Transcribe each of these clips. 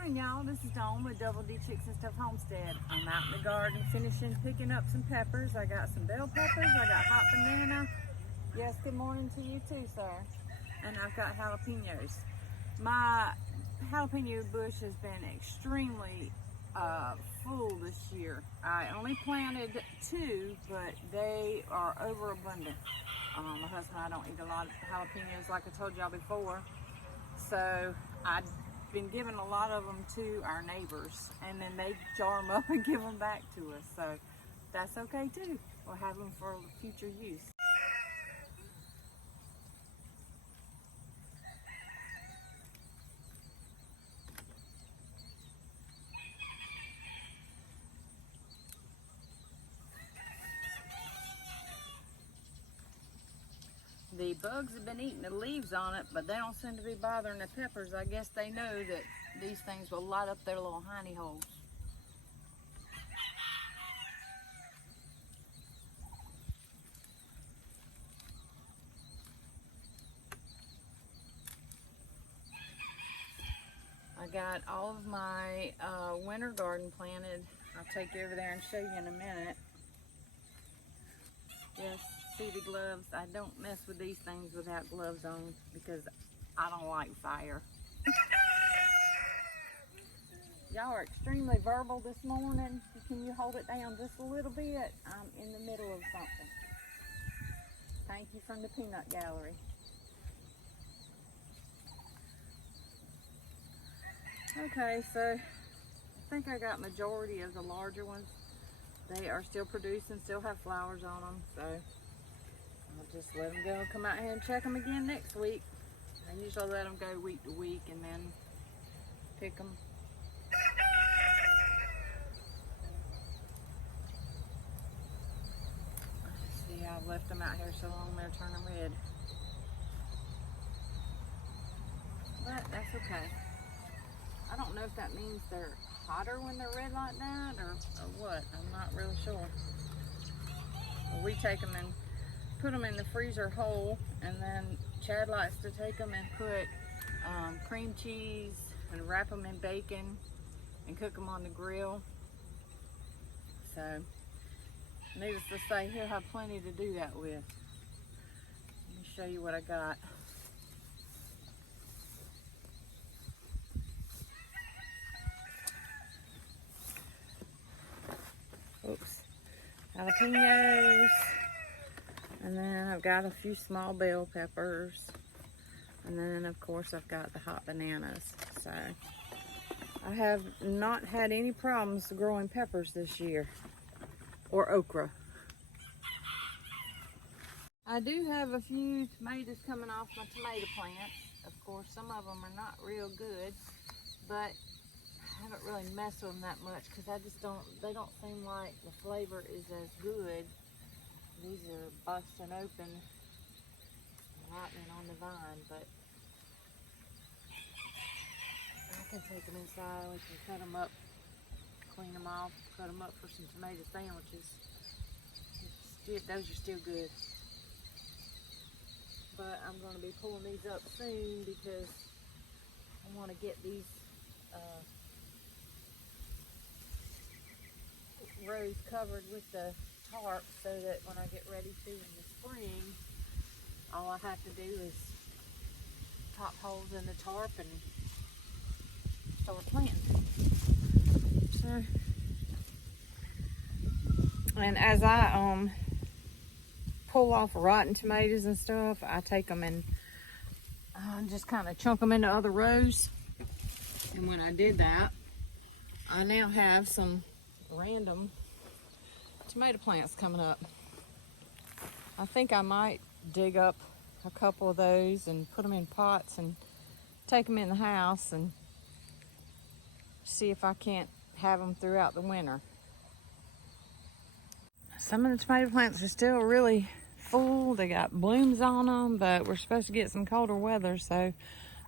morning, y'all. This is Dawn with Double D Chicks and Stuff Homestead. I'm out in the garden picking up some peppers. I got some bell peppers. I got hot banana. Yes, good morning to you too, sir. And I've got jalapenos. My jalapeno bush has been extremely full this year. I only planted 2, but they are overabundant. My husband and I don't eat a lot of jalapenos like I told y'all before. So I've been giving a lot of them to our neighbors, and then they jar them up and give them back to us. So that's okay too. We'll have them for future use. The bugs have been eating the leaves on it, but they don't seem to be bothering the peppers. I guess they know that these things will light up their little hiney holes. I got all of my winter garden planted. I'll take you over there and show you in a minute. Yes. See the gloves? I don't mess with these things without gloves on because I don't like fire. Y'all are extremely verbal this morning. Can you hold it down just a little bit? I'm in the middle of something. Thank you from the peanut gallery. Okay, so I think I got majority of the larger ones. They are still producing, still have flowers on them, so I'll just let them go. Come out here and check them again next week. I usually let them go week to week and then pick them. See, I've left them out here so long they're turning red. But that's okay. I don't know if that means they're hotter when they're red like that or what. I'm not really sure. Well, we take them and put them in the freezer whole, and then Chad likes to take them and put cream cheese and wrap them in bacon and cook them on the grill. So needless to say, he'll have plenty to do that with. Let me show you what I got. Oops. Jalapenos. And then I've got a few small bell peppers. And then of course I've got the hot bananas. So I have not had any problems growing peppers this year. Or okra. I do have a few tomatoes coming off my tomato plant. Of course some of them are not real good. But I haven't really messed with them that much because they don't seem like the flavor is as good. These are busting open, lightning on the vine, but I can take them inside. We can cut them up, clean them off, cut them up for some tomato sandwiches. Those are still good. But I'm going to be pulling these up soon because I want to get these rows covered with the tarp so that when I get ready to in the spring, all I have to do is top holes in the tarp and start planting. So, and as I pull off rotten tomatoes and stuff, I take them and just kind of chunk them into other rows. And when I did that, I now have some random tomato plants coming up. I think I might dig up a couple of those and put them in pots and take them in the house and see if I can't have them throughout the winter. Some of the tomato plants are still really full. They got blooms on them, but we're supposed to get some colder weather, so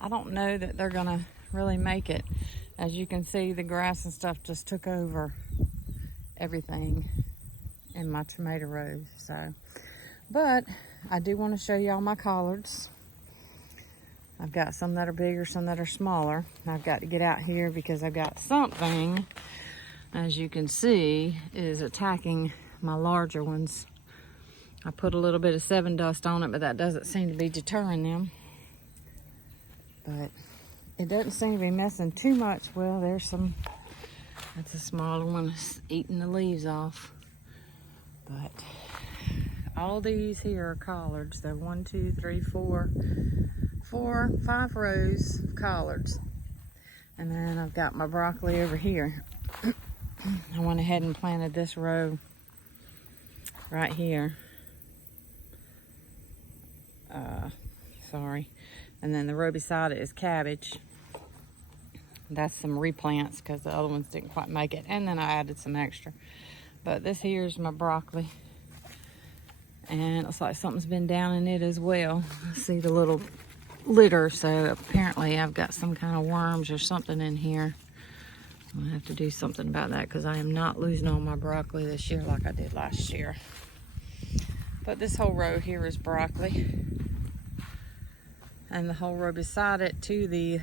I don't know that they're gonna really make it. As you can see, the grass and stuff just took over everything in my tomato rows. So, but I do want to show y'all my collards. I've got some that are bigger, some that are smaller. I've got to get out here because I've got something, as you can see, is attacking my larger ones. I put a little bit of 7 dust on it, but that doesn't seem to be deterring them. But it doesn't seem to be messing too much. Well, there's some, that's a smaller one that's eating the leaves off. But all these here are collards. They're 1, 2, 3, 4, 5 rows of collards. And then I've got my broccoli over here. I went ahead and planted this row right here. Sorry. And then the row beside it is cabbage. That's some replants because the other ones didn't quite make it. And then I added some extra. But this here is my broccoli. And it looks like something's been down in it as well. I see the little litter, so apparently I've got some kind of worms or something in here. I'm gonna have to do something about that because I am not losing all my broccoli this year like I did last year. But this whole row here is broccoli. And the whole row beside it to the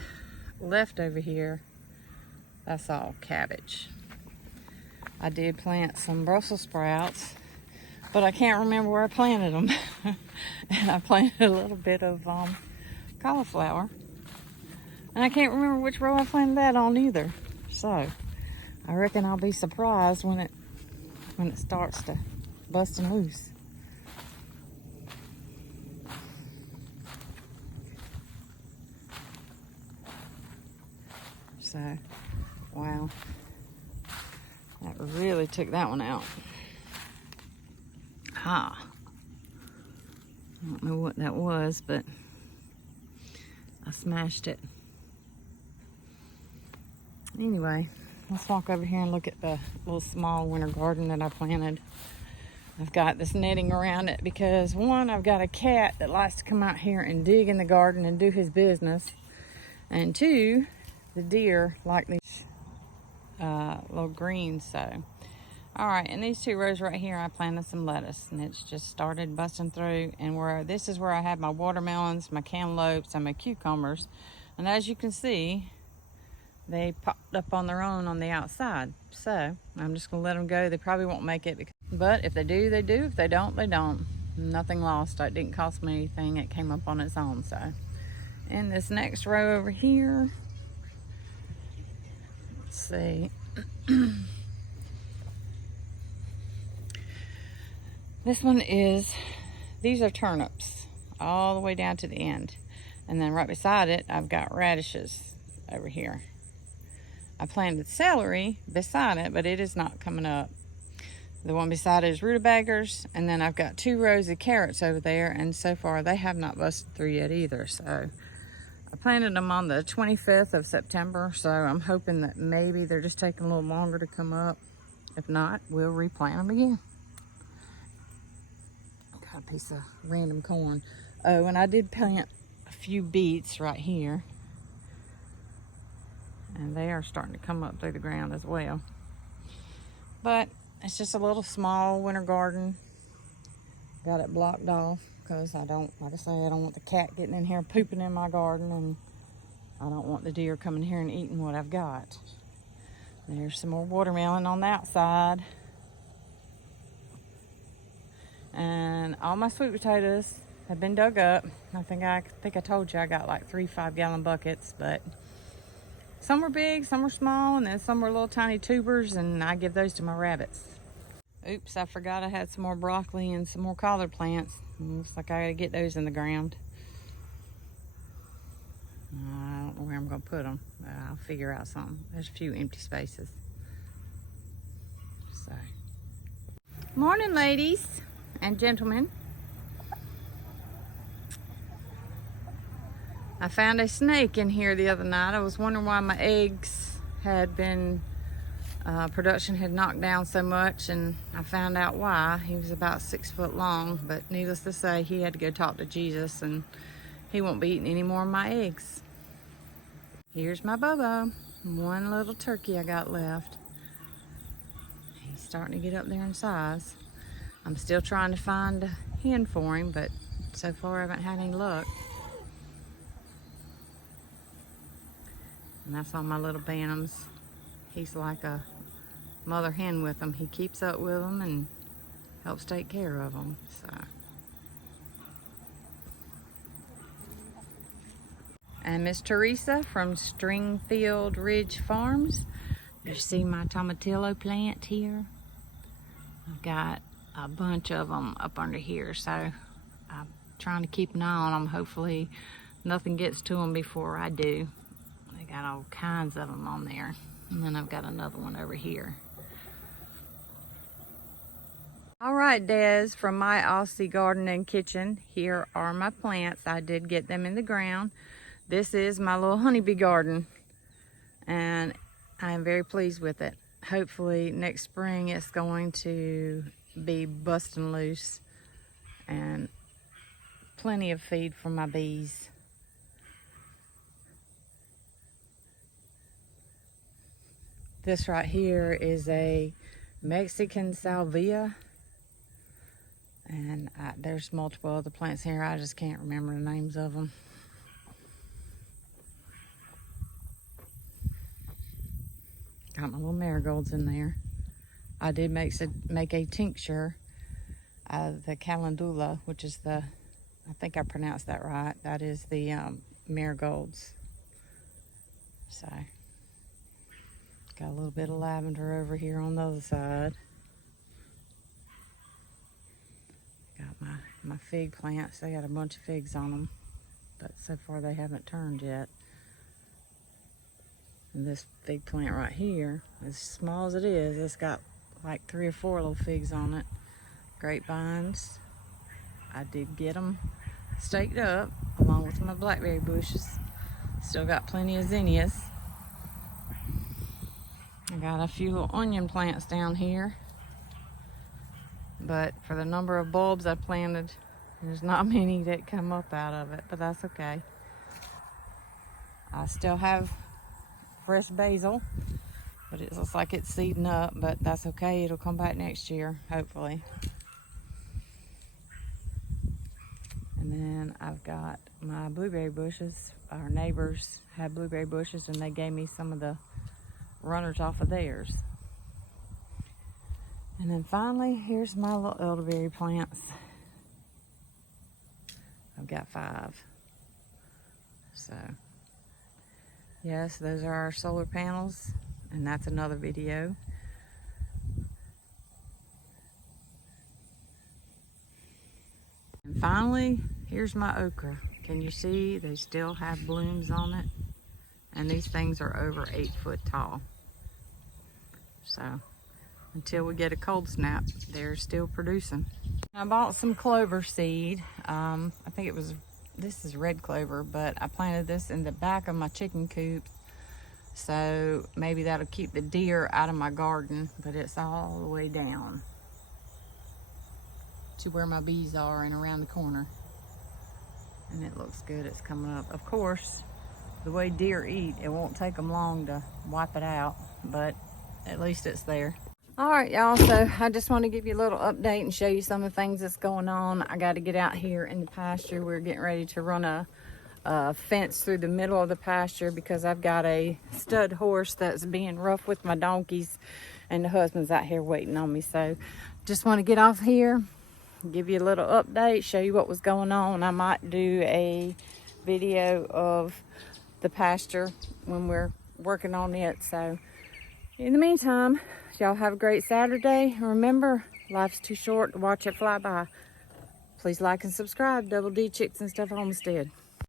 left over here, that's all cabbage. I did plant some Brussels sprouts, but I can't remember where I planted them. And I planted a little bit of cauliflower. And I can't remember which row I planted that on either. So I reckon I'll be surprised when it starts to busting loose. So, wow, that really took that one out. I don't know what that was, but I smashed it. Anyway, let's walk over here and look at the little small winter garden that I planted. I've got this netting around it because, one, I've got a cat that likes to come out here and dig in the garden and do his business. And two, the deer like these little greens. So, all right, and these 2 rows right here, I planted some lettuce, and it's just started busting through. And this is where I had my watermelons, my cantaloupes, and my cucumbers. And as you can see, they popped up on their own on the outside. So I'm just gonna let them go. They probably won't make it, but if they do, they do. If they don't, they don't. Nothing lost. It didn't cost me anything. It came up on its own. So, in this next row over here, let's see. This one is, these are turnips all the way down to the end. And then right beside it, I've got radishes over here. I planted celery beside it, but it is not coming up. The one beside it is rutabagas, and then I've got 2 rows of carrots over there, and so far they have not busted through yet either. So I planted them on the 25th of September, so I'm hoping that maybe they're just taking a little longer to come up. If not, we'll replant them again. Got a piece of random corn. Oh, and I did plant a few beets right here. And they are starting to come up through the ground as well. But it's just a little small winter garden. Got it blocked off because I don't, like I say, I don't want the cat getting in here pooping in my garden, and I don't want the deer coming here and eating what I've got. There's some more watermelon on the outside. And all my sweet potatoes have been dug up. I think I told you I got like 3 5-gallon buckets, but some were big, some were small, and then some were little tiny tubers, and I give those to my rabbits. Oops, I forgot I had some more broccoli and some more collard plants. Looks like I gotta get those in the ground. I don't know where I'm gonna put them. I'll figure out something. There's a few empty spaces. So, morning, ladies and gentlemen. I found a snake in here the other night. I was wondering why my eggs had been, production had knocked down so much, and I found out why. He was about 6 foot long, but needless to say, he had to go talk to Jesus, and he won't be eating any more of my eggs. Here's my Bobo, one little turkey I got left. He's starting to get up there in size. I'm still trying to find a hen for him, but so far I haven't had any luck. And that's all my little bantams. He's like a mother hen with them. He keeps up with them and helps take care of them. So. And Miss Teresa from Stringfield Ridge Farms. You see my Tomatillo plant here? I've got a bunch of them up under here, so I'm trying to keep an eye on them. Hopefully nothing gets to them before I do. They got all kinds of them on there. And then I've got another one over here. All right, Des, from my Aussie Garden and Kitchen, here are my plants. I did get them in the ground. This is my little honeybee garden, and I am very pleased with it. Hopefully next spring it's going to be busting loose and plenty of feed for my bees. This right here is a Mexican Salvia, and there's multiple other plants here. I just can't remember the names of them. Got my little marigolds in there. I did make a tincture out of the calendula, which is the, I think I pronounced that right. That is the marigolds. So, got a little bit of lavender over here on the other side. Got my fig plants. They got a bunch of figs on them, but so far they haven't turned yet. And this fig plant right here, as small as it is, it's got like 3 or 4 little figs on it. Grapevines. I did get them staked up along with my blackberry bushes. Still got plenty of zinnias. I got a few little onion plants down here. But for the number of bulbs I planted, there's not many that come up out of it, but that's okay. I still have fresh basil, but it looks like it's seeding up, but that's okay. It'll come back next year, hopefully. And then I've got my blueberry bushes. Our neighbors had blueberry bushes, and they gave me some of the runners off of theirs. And then finally, here's my little elderberry plants. I've got 5. So, yes, those are our solar panels, and that's another video. And finally, here's my okra. Can you see they still have blooms on it? And these things are over 8 foot tall. So, until we get a cold snap, they're still producing. I bought some clover seed. I think this is red clover, but I planted this in the back of my chicken coop. So maybe that'll keep the deer out of my garden, but it's all the way down to where my bees are and around the corner. And it looks good, it's coming up. Of course, the way deer eat, it won't take them long to wipe it out, but at least it's there. All right, y'all, so I just want to give you a little update and show you some of the things that's going on. I got to get out here in the pasture. We're getting ready to run a fence through the middle of the pasture because I've got a stud horse that's being rough with my donkeys, and the husband's out here waiting on me. So just want to get off here, give you a little update, show you what was going on. I might do a video of the pasture when we're working on it. So in the meantime, y'all have a great Saturday. Remember, life's too short to watch it fly by. Please like and subscribe. Double D Chicks and Stuff Homestead.